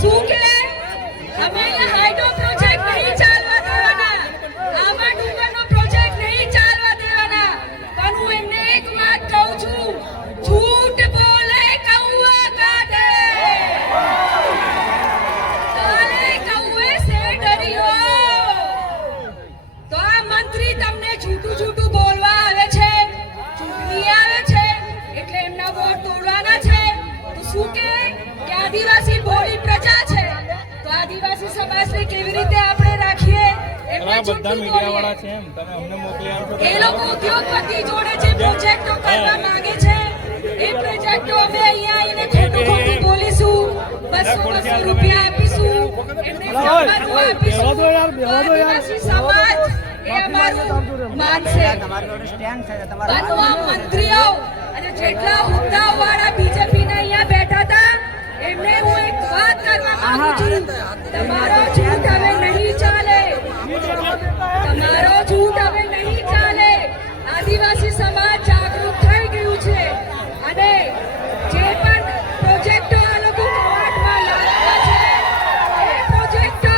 શું કે અમે હાઇડ્રો પ્રોજેક્ટ નહીં ચાલવા દેવાના, આવા ડુંગરનો પ્રોજેક્ટ નહીં ચાલવા દેવાના. પણ હું એમને એક વાત કહું છું, झूठ बोले कौआ काटे, काले कौए से डरियो. તો આ મંત્રી તમને જૂઠું જૂઠું બોલવા આવે છે, ચૂંટણી આવે છે એટલે એમના વોટ તોડવાના છે. તો શું કે આદિવાસી ભોળી પ્રજા છે, તો આદિવાસી સમાજને કેવી રીતે આપણે રાખીએ? એમના બધા મીડિયાવાળા છે એમ તમે અમને મોકલી આપો. એ લોકો ઉદ્યોગપતિ જોડે જે પ્રોજેક્ટો કરવા માંગે છે એ પ્રોજેક્ટો અમે અહીંયા આવીને ખોટું ખોટું બોલીશું, 200 રૂપિયા આપીશું, એમને આપીશું. આદિવાસી સમાજ એ અમારું માનશે. તમારા મંત્રીઓ અને જેટલા હોદ્દાવાળા બીજેપીના અહીંયા બેઠા હતા એમને હું એક વાત કરવા માંગુ છું, તમારો જૂઠ હવે નહીં ચાલે, તમારો જૂઠ હવે નહીં ચાલે. આદિવાસી સમાજ જાગૃત થઈ ગયું છે અને જે પણ પ્રોજેક્ટો આ લોકો કોર્ટમાં લાવ્યા છે એ પ્રોજેક્ટો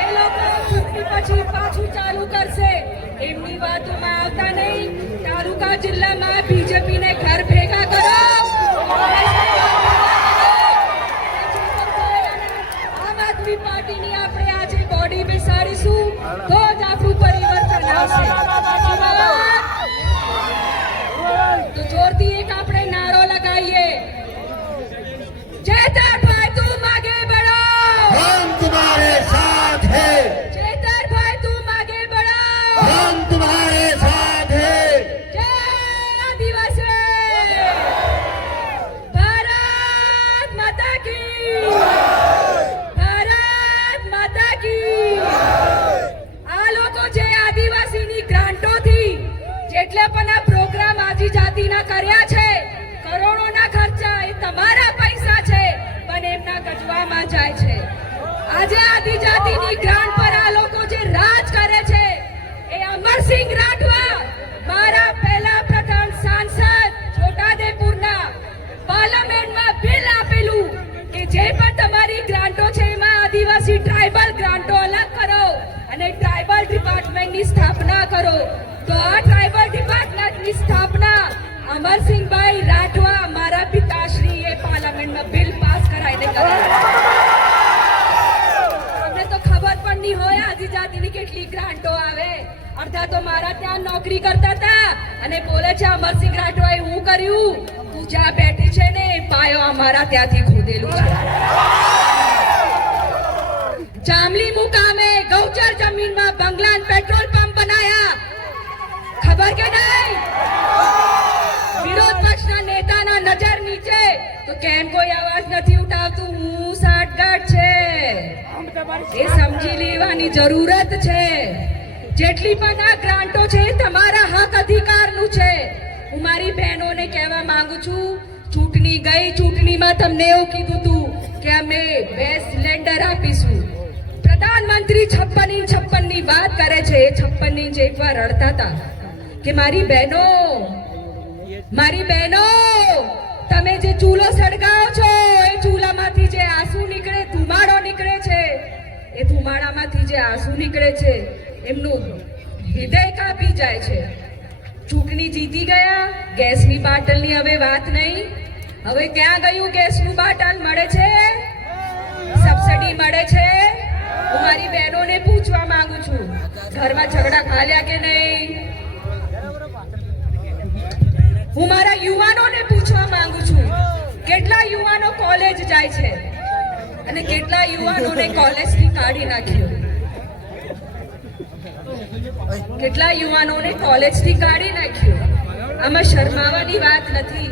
એ લોકો ચૂંટણી પછી પાછું ચાલુ કરશે. એમની વાતોમાં આવતા નહીં. તાલુકા જિલ્લામાં બીજેપીને ઘર ભેગા કરો, પાર્ટીની આપણે આજે બોડી બેસાડીશું તો જ આપણું પરિવર્તન આવશે. તો જોરથી એક આપણે નારો લગાવીએ, ચેતરભાઈ તું આગે બઢો, हम तुम्हारे साथ हैं, चेतरभाई तुम आगे बढ़ो, हम तुम्हारे साथ हैं. जय आदिवासी, भारत माता की, भारत माता કી. આ લોકો જે આદિવાસીની ગ્રાન્ટોથી જેટલા પણ આ પ્રોગ્રામ આદિજાતિના કર્યા છે, કરોડોના ખર્ચા એ તમારા પૈસા છે પણ એમના ગજવામાં જાય છે. આજે આદિજાતિની ગ્રાન્ટ પર આ લોકો જે રાજ કરે છે એ અમરસિંહ રાઠવા, મારા પહેલા પ્રથમ સાંસદ છોટાઉદેપુરના પાર્લામેન્ટમાં બિલ આપેલું કે જે પણ તમારી ગ્રાન્ટો છે એમાં આદિવાસી ટ્રાઇબલ ગ્રાન્ટો અલગ કરો અને ટ્રાઇબલ ડિપાર્ટમેન્ટની સ્થાપના કરો. તો આ ટ્રાઇબલ ડિપાર્ટમેન્ટની સ્થાપના અમરસિંહભાઈ રાઠવા મારા પિતાશ્રીએ પાર્લામેન્ટમાં બિલ પાસ કરાવીને કરાવી. અમને તો ખબર પણ નહીં હોય આદિજાતિની કેટલી ગ્રાન્ટો આવે. અડધા તો મારા ત્યાં નોકરી કરતા હતા અને બોલે છે અમરસિંહ રાઠવાએ હું કર્યું, તું જ્યાં બેઠી છે ને એ પાયો અમારા ત્યાંથી ખોદેલું છે. જામલી મુકામે ગૌચર જમીનમાં બંગલા પેટ્રોલ પંપ બનાયા, ખબર કે નહીં? વિરોધ પક્ષના નેતાના નજર નીચે તો કેમ કોઈ અવાજ નથી ઉઠાવતું? હું સાઠગાંઠ છે એ સમજી લેવાની જરૂરત છે. જેટલી પણ આ ગ્રાન્ટો છે તમારા હક અધિકારનું છે. હું મારી બહેનોને કહેવા માંગુ છું, ચૂંટણી ગઈ, ચૂંટણીમાં તમને એવું કીધું હતું કે અમે 2 સિલિન્ડર આપીશું. પ્રધાનમંત્રી 56 ની વાત કરે છે, એ 56 ની જે એકવાર રડતા હતા કે મારી બહેનો તમે જે ચૂલો સળગાવો છો એ ચૂલામાંથી જે આંસુ નીકળે, ધુમાડો નીકળે છે, એ ધુમાડામાંથી જે આંસુ નીકળે છે એમનું હૃદય કાપી જાય છે. ચૂંટણી જીતી ગયા, ગેસની બાટલની હવે વાત નહીં. હવે ક્યાં ગયું ગેસનું બાટલ? મળે છે, સબસિડી મળે છે. હું મારી બહેનોને પૂછવા માંગુ છું, ઘરમાં ઝઘડા ખાલ્યા કે નહીં? હું મારા યુવાનોને પૂછવા માંગુ છું, કેટલા યુવાનો કોલેજ જાય છે અને કેટલા યુવાનોને કોલેજથી કાઢી નાખ્યો? કેટલા યુવાનોને કોલેજથી કાઢી નાખ્યો? આમાં શરમાવાની વાત નથી.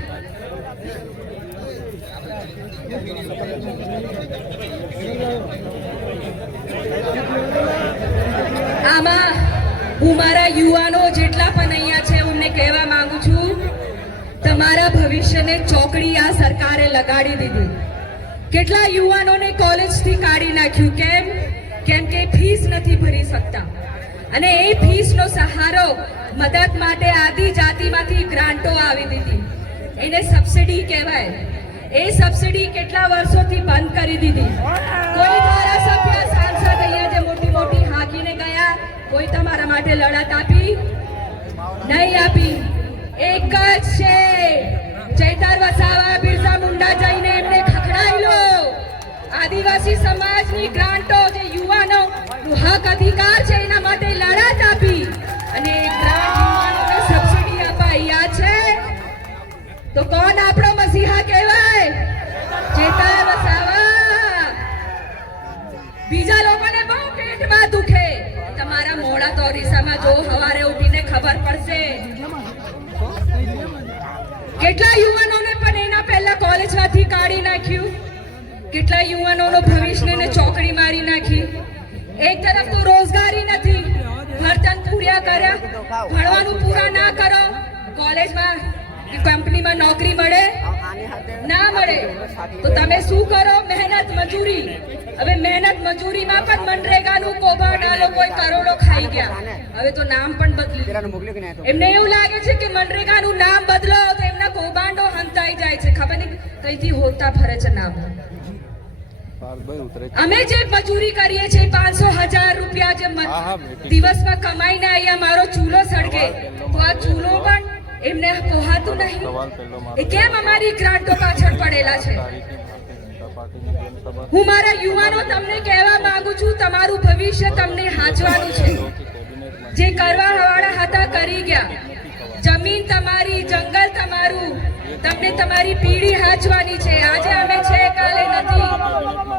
આમાં હું મારા યુવાનો જેટલા પણ અહીંયા છે એમને કહેવા માંગુ છું, તમારા ભવિષ્યને ચોકડી આ સરકારે લગાડી દીધી. કેટલા યુવાનોને કોલેજથી કાઢી નાખ્યું? કેમ કે ફીસ નથી ભરી શકતા અને એ ફીસનો સહારો મદદ માટે આદિજાતિમાંથી ગ્રાન્ટો આવી દીધી, એને સબસિડી કહેવાય. એ સબસિડી કેટલા વર્ષોથી બંધ કરી દીધી. લડત આપી? નહીં આપી. એક જ છે, ચૈતર વસાવા બિરસા મુંડા જઈને એમને ખખડાઈ લો. આદિવાસી સમાજની ગ્રાન્ટો જે યુવાનો હક અધિકાર છે એના માટે લડત આપી અને ગ્રાન્ટ યુવાનોને સબસિડી અપાઈ. યાદ છે? તો કોણ આપણો મસીહા કહેવાય? ચૈતર વસાવા. બીજા લોકોને બહુ પેટમાં દુખે, તમારા મોડા તો ઓરિસ્સામાં જો સવારે ઉઠીને ખબર પડશે. કેટલા યુવાનોને પણ એના પહેલા કોલેજમાંથી કાઢી નાખ્યું, કેટલા યુવાનોનું ભવિષ્યને ચોકડી મારી નાખી. એક તરફ તો રોજગારી નથી, ભણતર પૂરા કર્યા, ભણવાનું પૂરા ના કરો, કોલેજમાં કે કંપનીમાં નોકરી મળે ના મળે તો તમે શું કરો? મહેનત મજૂરી. હવે મહેનત મજૂરીમાં પણ મનરેગાનું કૌભાંડ આ લોકોએ કરોડો ખાઈ ગયા. હવે તો નામ પણ બદલ્યું. એમને એવું લાગે છે કે મનરેગાનું નામ બદલો તો એમના કૌભાંડો હંતાઈ જાય છે. ખબર નહીં કઈથી હોતા ફરે છે નામ. અમે જે મજૂરી કરીએ છીએ 500,000 રૂપિયા જે દિવસમાં કમાઈને અહીંયા મારો ચૂલો સળગે, તો આ ચૂલો પણ એમને પોહાતું નહીં. એ કેમ અમારી ગ્રાન્ટો પાછળ પડેલા છે? હું મારા યુવાનો તમને કહેવા માંગુ છું, તમારું ભવિષ્ય તમને હાચવાનું છે. જે કરવા વાળા હતા કરી ગયા. જમીન તમારી, જંગલ તમારું, તમને તમારી પીઢી હાચવાની છે. આજે અમે છે, કાલે નથી.